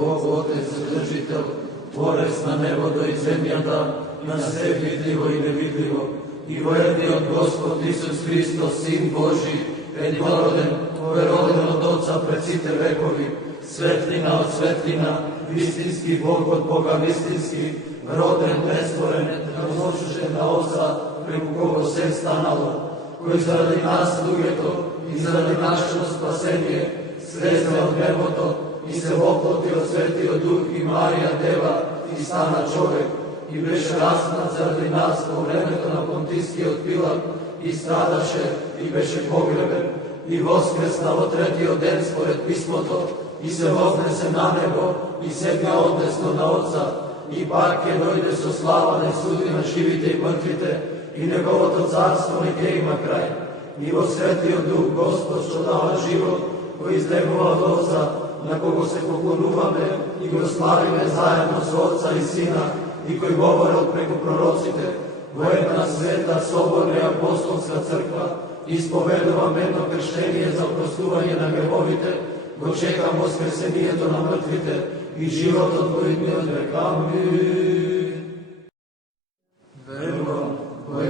Бог, Отец, Вседržител, Творец на небото и земята, на все видливо и невидливо, и воедниот Господ Исус Христос, Син Божий, единороден, роден от Отца пред сите векови, светлина от светлина, вистински Бог от Бога вистински, роден, нестворен, разлучен на Отца, преку кого се станало, кој заради нас, луѓето, и заради нашето спасение, слезе од небото и се воплоти од Светиот Дух и Марија Дева и стана човек, и беше распнат заради нас по времето на Понтискиот Пилат, и страдаше, и беше погребен, и воскресна во третиот ден според писмото, и се вознесе на небо, и седна одесно на Отца, и пак ќе дојде со слава да суди на живите и мртвите, и неговото царство не ќе има крај. И во Светиот Дух Господ што дава живот, кој излегува од Отца, на кого се поклонуваме и го славиме заедно со Отца и Сина, и кој говорел преку пророците, во една света, соборна и апостолска црква, исповедувам едно крштение за опростување на гревовите, го чекам воскресението на мртвите и животот во идниот век. Амин.